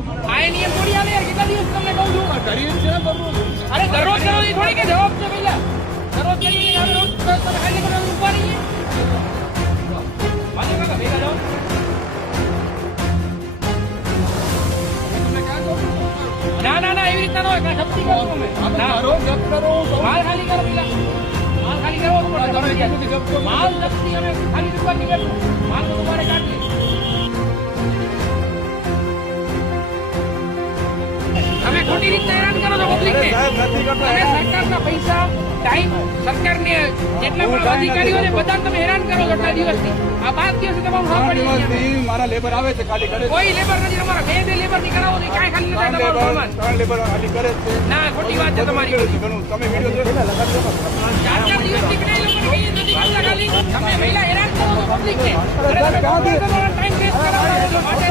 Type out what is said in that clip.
આ નિયમ થોડી આવે યાર, કેટલા દિવસ તમને કહું છું. અરે દરરોજ કરો એ થોડી કે જવાબ છે પહેલા. દરરોજ કરી આવે રોજ તમે ખાલી કરો ઉભા રહીએ. વાંધો કાકા ભેગા જાઓ. ના ના ના એવી રીતના ન હોય. કાંઈ જપ્તી કરો તમે. ના માલ ખાલી કરો પેલા. માલ ખાલી કરો. માલ જપ્તી અમે ખાલી દુકાન ની કરશું. માલ તો તમારે કાઢીએ. તમે ખોટી રીતે હેરાન કરો છો પબ્લિકને. અને સરકારના પૈસા ટાઈમ સરકારને જેટલા પણ અધિકારીઓને બધાને તમે હેરાન કરો છો આટલા દિવસથી. આ 5 દિવસથી તમારું સાંભળી મારા લેબર આવે છે ખાલી કરે છે. કોઈ લેબર નથી. તમારા બે લેબર ની કરાવો તો કાંઈ ખાલી નથી તમારું સામાન. 3 લેબર ખાલી કરે છે. ના ખોટી વાત છે તમારી. તમે વિડિયો જોઈ લગાડજો. 4 દિવસથી કઈ લોકોને કઈ નથી કરતા ખાલી. તમે મહિલા હેરાન કરો છો પબ્લિકને. ટાઈમ વેસ્ટ કરાવો છો માટે.